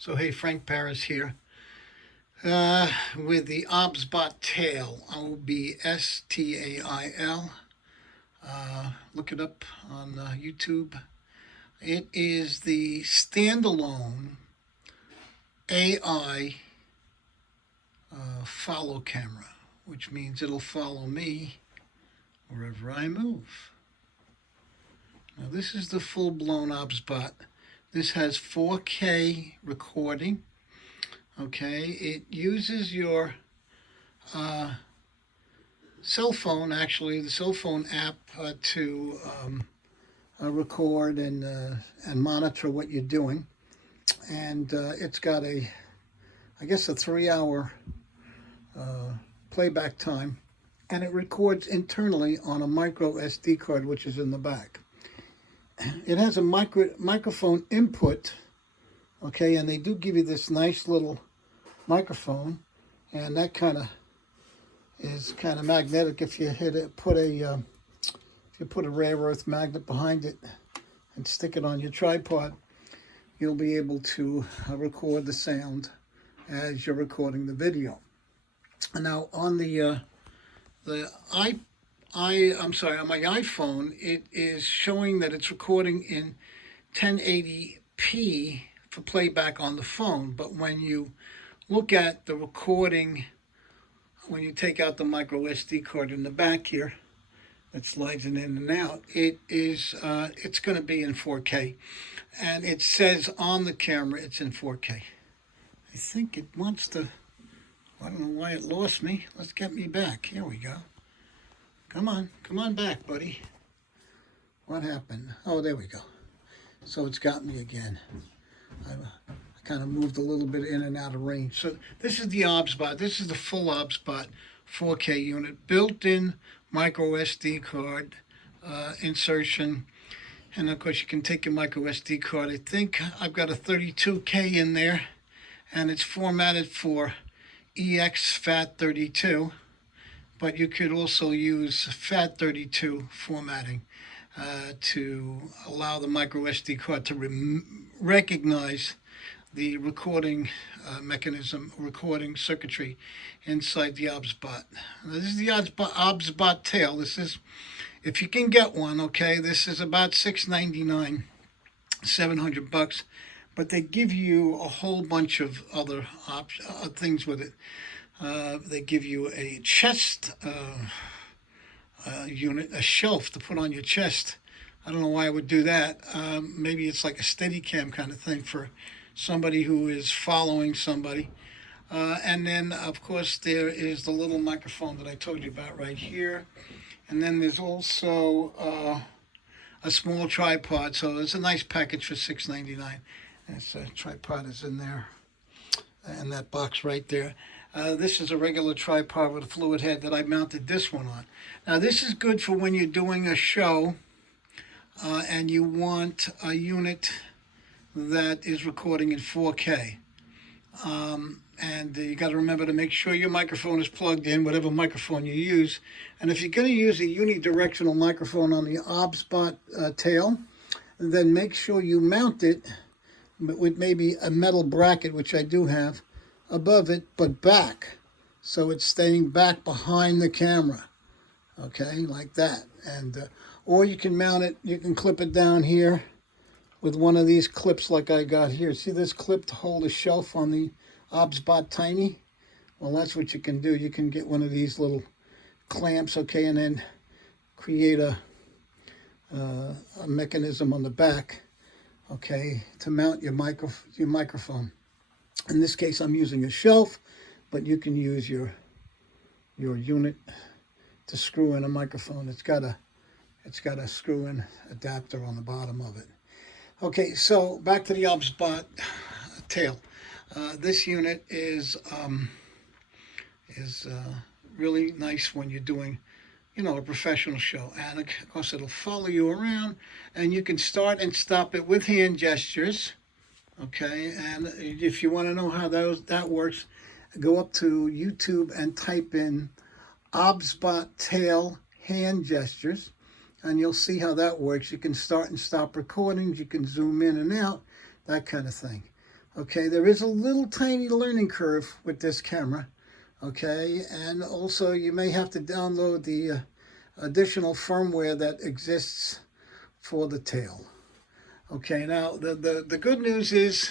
So hey, Frank Paris here with the Obsbot tail, Obstail. Look it up on YouTube. It is the standalone AI follow camera, which means it'll follow me wherever I move. Now this is the full-blown Obsbot. This has 4K recording. Okay, it uses your cell phone, actually, the cell phone app to record and monitor what you're doing. And it's got I guess, a 3-hour playback time. And it records internally on a micro SD card, which is in the back. It has a microphone input, okay, and they do give you this nice little microphone, and that is kind of magnetic. If you put a rare earth magnet behind it and stick it on your tripod, you'll be able to record the sound as you're recording the video. Now on on my iPhone, it is showing that it's recording in 1080p for playback on the phone, but when you look at the recording, when you take out the micro SD card in the back here that slides in and out, it's going to be in 4K, and it says on the camera it's in 4K. I think it wants to, I don't know why it lost me. Let's get me back. Here we go. Come on back, buddy. What happened? Oh, there we go. So it's got me again. I kind of moved a little bit in and out of range. So this is the Obsbot. This is the full Obsbot 4K unit, built-in micro SD card insertion. And of course you can take your micro SD card. I think I've got a 32K in there, and it's formatted for EX-FAT32. But you could also use FAT32 formatting to allow the micro SD card to recognize the recording mechanism, recording circuitry inside the Obsbot. Now, this is the Obsbot tail. This is, if you can get one, okay, this is about $699, $700, but they give you a whole bunch of other things with it. They give you a chest unit, a shelf to put on your chest. I don't know why I would do that. Maybe it's like a Steadicam kind of thing for somebody who is following somebody. And then, of course, there is the little microphone that I told you about right here. And then there's also a small tripod. So it's a nice package for $6.99. This tripod is in there, in that box right there. This is a regular tripod with a fluid head that I mounted this one on. Now this is good for when you're doing a show and you want a unit that is recording in 4K. And you got to remember to make sure your microphone is plugged in, whatever microphone you use. And if you're going to use a unidirectional microphone on the Obsbot tail, then make sure you mount it with maybe a metal bracket, which I do have, above it, but back, so it's staying back behind the camera, okay, like that. And or you can mount it, you can clip it down here with one of these clips like I got here. See this clip to hold a shelf on the Obsbot Tiny? Well, that's what you can do. You can get one of these little clamps, okay, and then create a mechanism on the back, okay, to mount your microphone. In this case, I'm using a shelf, but you can use your unit to screw in a microphone. It's got a screw-in adapter on the bottom of it. Okay, so back to the Obsbot tail. This unit is really nice when you're doing, a professional show, and of course it'll follow you around, and you can start and stop it with hand gestures. Okay, and if you want to know how that works, go up to YouTube and type in Obsbot tail hand gestures, and you'll see how that works. You can start and stop recordings, you can zoom in and out, that kind of thing. Okay, there is a little tiny learning curve with this camera. Okay, and also you may have to download the additional firmware that exists for the tail. Okay, now the good news is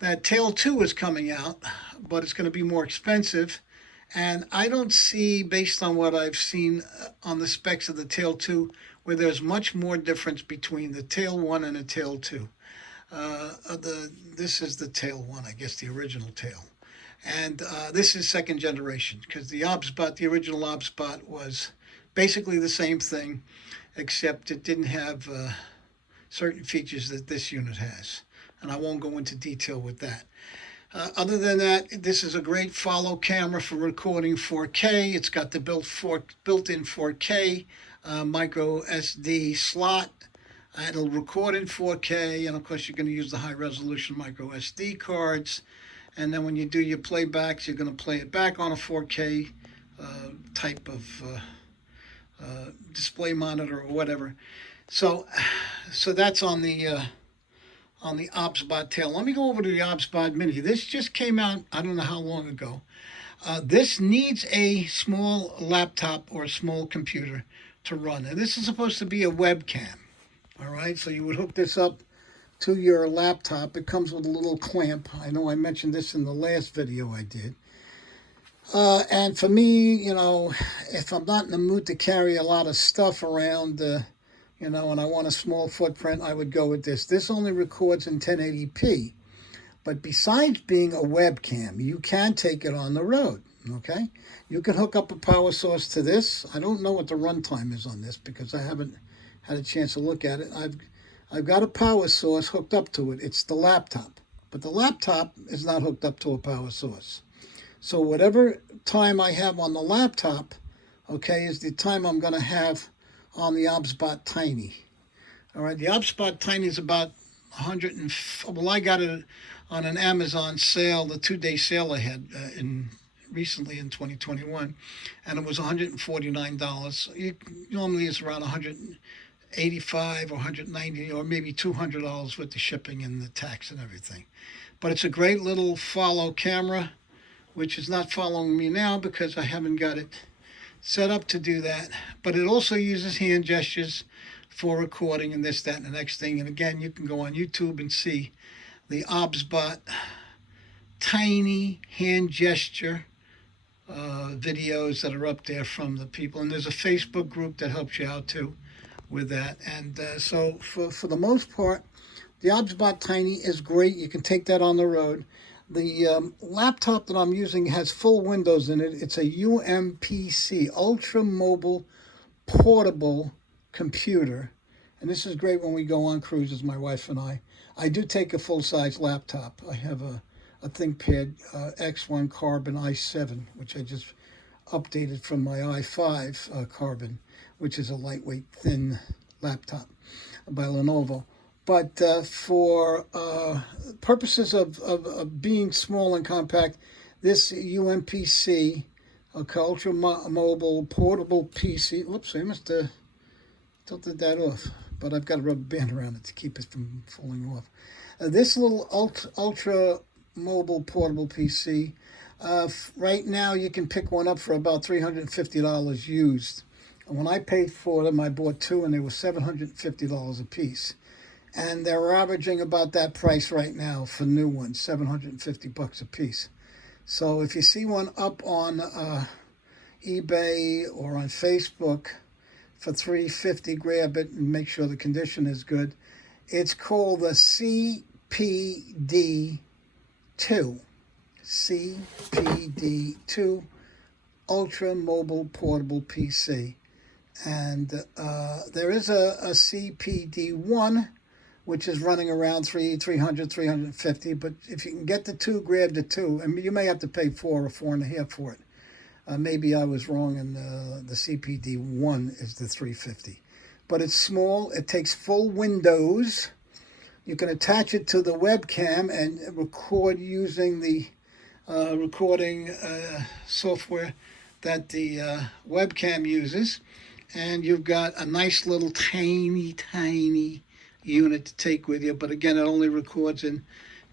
that Tail 2 is coming out, but it's going to be more expensive. And I don't see, based on what I've seen on the specs of the Tail 2, where there's much more difference between the Tail 1 and the Tail 2. This is the Tail 1, I guess, the original Tail. And this is second generation, because the Obsbot, the original Obsbot, was basically the same thing, except it didn't have certain features that this unit has. And I won't go into detail with that. Other than that, this is a great follow camera for recording 4K. It's got the built-in 4K micro SD slot. It'll record in 4K, and of course you're going to use the high-resolution micro SD cards. And then when you do your playbacks, you're going to play it back on a 4K type of display monitor or whatever. So that's on the Obsbot tail. Let me go over to the Obsbot Mini. This just came out, I don't know how long ago. This needs a small laptop or a small computer to run. And this is supposed to be a webcam. All right, so you would hook this up to your laptop. It comes with a little clamp. I know I mentioned this in the last video I did. And for me, you know, if I'm not in the mood to carry a lot of stuff around, you know, and I want a small footprint, I would go with this. This only records in 1080p. But besides being a webcam, you can take it on the road, okay? You can hook up a power source to this. I don't know what the runtime is on this because I haven't had a chance to look at it. I've got a power source hooked up to it. It's the laptop. But the laptop is not hooked up to a power source. So whatever time I have on the laptop, okay, is the time I'm going to have on the Obsbot Tiny. All right, the Obsbot Tiny is about 100 and... Well, I got it on an Amazon sale, the 2-day sale I had recently in 2021, and it was $149. Normally it's around $185 or $190 or maybe $200 with the shipping and the tax and everything. But it's a great little follow camera, which is not following me now because I haven't got it set up to do that. But it also uses hand gestures for recording and this, that, and the next thing. And again, you can go on YouTube and see the Obsbot tiny hand gesture videos that are up there from the people. And there's a Facebook group that helps you out too with that. And so for the most part, the Obsbot Tiny is great. You can take that on the road. The laptop that I'm using has full windows in it. It's a UMPC, Ultra Mobile Portable Computer. And this is great when we go on cruises, my wife and I. I do take a full-size laptop. I have a ThinkPad X1 Carbon i7, which I just updated from my i5 Carbon, which is a lightweight, thin laptop by Lenovo. But for purposes of being small and compact, this UMPC, Ultra Mobile Portable PC, whoops, I must have tilted that off, but I've got a rubber band around it to keep it from falling off. This little Ultra Mobile Portable PC, right now you can pick one up for about $350 used. And when I paid for them, I bought two and they were $750 a piece. And they're averaging about that price right now for new ones, $750 a piece. So if you see one up on eBay or on Facebook for $350, grab it and make sure the condition is good. It's called the CPD2. CPD2 Ultra Mobile Portable PC. And there is a CPD1, which is running around $300, $350. But if you can get the two, grab the two. And you may have to pay $4 or $4.50 for it. Maybe I was wrong, and the CPD1 is the $350. But it's small. It takes full windows. You can attach it to the webcam and record using the recording software that the webcam uses. And you've got a nice little tiny unit to take with you. But again, it only records in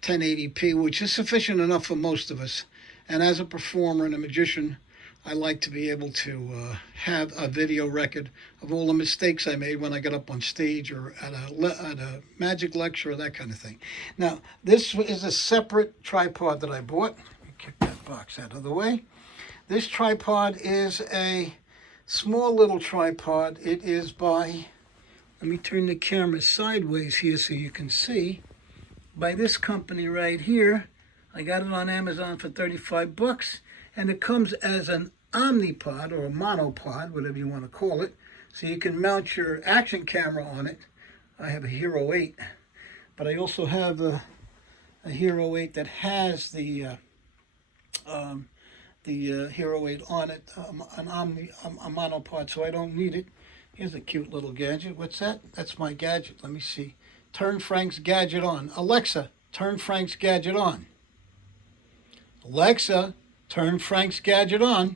1080p, which is sufficient enough for most of us. And as a performer and a magician, I like to be able to have a video record of all the mistakes I made when I got up on stage or at a magic lecture or that kind of thing. Now, this is a separate tripod that I bought. Let me kick that box out of the way. This tripod is a small little tripod. It is by, let me turn the camera sideways here so you can see, by this company right here. I got it on Amazon for 35 bucks, and it comes as an omnipod or a monopod, whatever you want to call it, so you can mount your action camera on it. I have a Hero 8, but I also have a Hero 8 that has the Hero 8 on it, a monopod, so I don't need it. Here's a cute little gadget. What's that? That's my gadget. Let me see. Turn Frank's gadget on. Alexa, turn Frank's gadget on. Alexa, turn Frank's gadget on.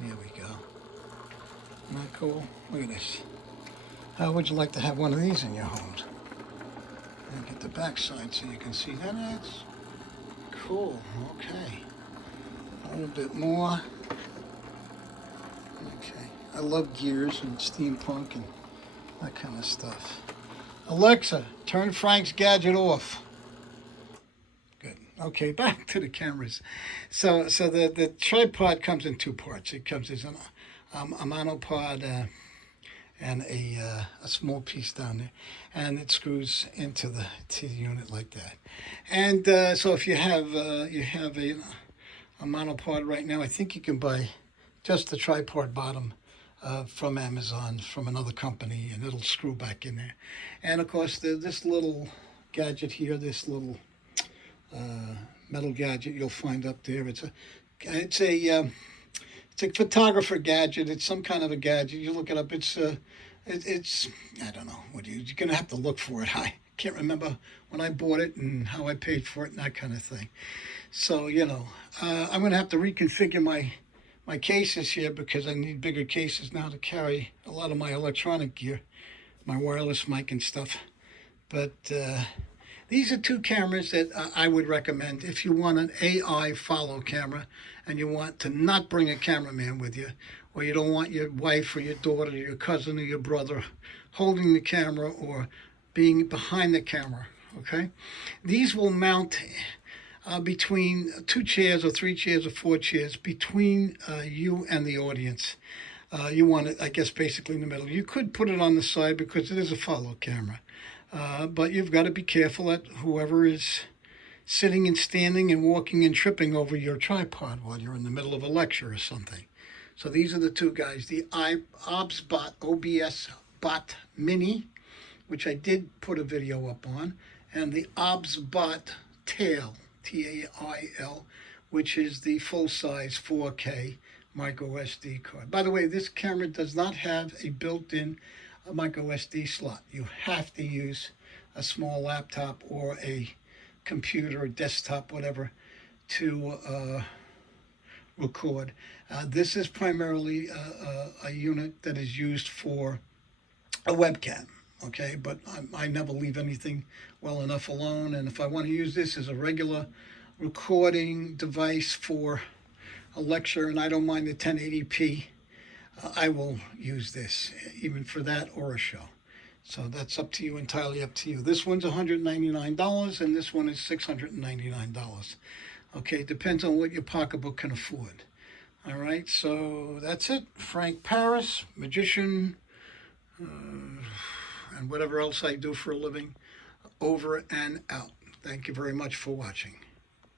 There we go. Isn't that cool? Look at this. How would you like to have one of these in your homes? And get the back side so you can see that. That's cool. Okay. A little bit more. Okay. I love gears and steampunk and that kind of stuff. Alexa, turn Frank's gadget off. Good. Okay, back to the cameras. So the tripod comes in two parts. It comes as a monopod and a small piece down there, and it screws into the unit like that. And so if you have a monopod right now, I think you can buy just the tripod bottom from Amazon, from another company, and it'll screw back in there. And of course, this little gadget here, this little metal gadget you'll find up there. It's a photographer gadget. It's some kind of a gadget. You look it up. It's I don't know. You're gonna have to look for it. I can't remember when I bought it and how I paid for it and that kind of thing. So I'm gonna have to reconfigure my cases here because I need bigger cases now to carry a lot of my electronic gear, my wireless mic and stuff. But these are two cameras that I would recommend if you want an AI follow camera and you want to not bring a cameraman with you, or you don't want your wife or your daughter or your cousin or your brother holding the camera or being behind the camera, okay? These will mount between 2 chairs or 3 chairs or 4 chairs between you and the audience. You want it, I guess, basically in the middle. You could put it on the side because it is a follow camera. But you've got to be careful that whoever is sitting and standing and walking and tripping over your tripod while you're in the middle of a lecture or something. So these are the two guys, the Obsbot, Obsbot Mini, which I did put a video up on, and the Obsbot Tail, Tail, which is the full-size 4K micro SD card. By the way, this camera does not have a built-in micro SD slot. You have to use a small laptop or a computer or desktop, whatever, to record. This is primarily a unit that is used for a webcam, okay? But I never leave anything well enough alone, and if I want to use this as a regular recording device for a lecture and I don't mind the 1080p, I will use this, even for that or a show. So that's up to you, entirely up to you. This one's $199 and this one is $699. Okay, it depends on what your pocketbook can afford. All right, so that's it. Frank Paris, magician, and whatever else I do for a living, over and out. Thank you very much for watching.